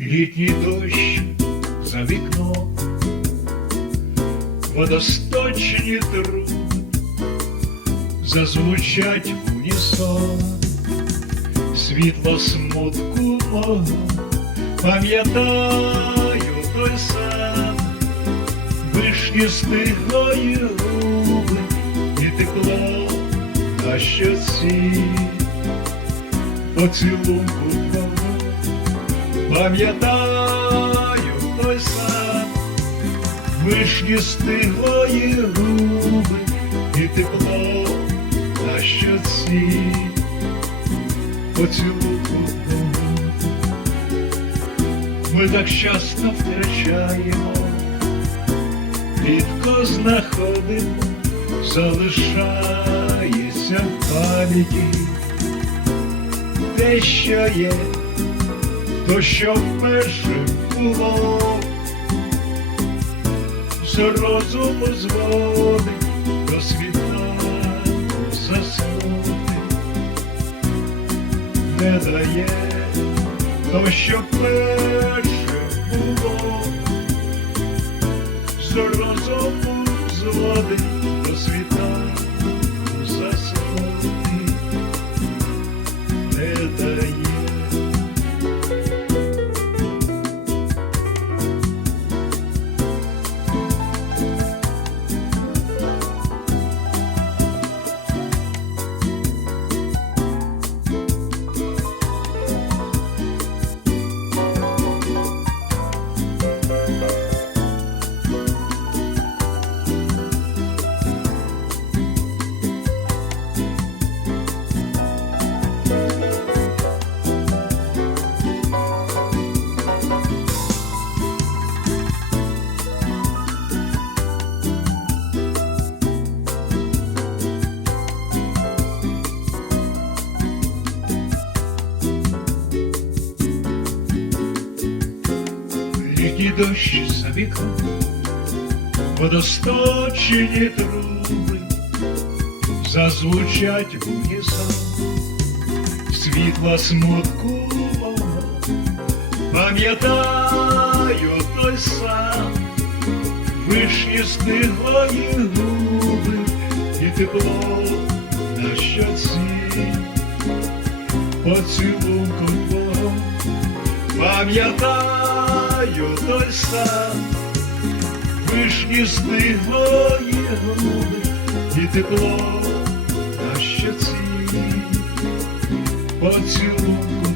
літній дощ за вікном, водосточні труби зазвучать в унісон, світло смутку мого, пам'ятаю той сад, вишні стиглої губи і тепло на щоці, поцілунку пам'ятаю той сад, вишні стиглої губи і тепло на щоці, поцілунку. Ми так часто втрачаємо, рідко знаходимо, залишається в пам'яті те, що є, то, що вперше було, з розуму зводить до світанку заснути, не дає то, що перше було, з розуму зводить до світанку Літній дощ за вікном, водосточені труби зазвучать в унісон, світла смутку пам'ятаю той сам, вишні стиглої губи і тепло на щоці, поцілунку твого. Пам'ятаю той сам, вишні стиглої груди і тепло на щаці поцілунку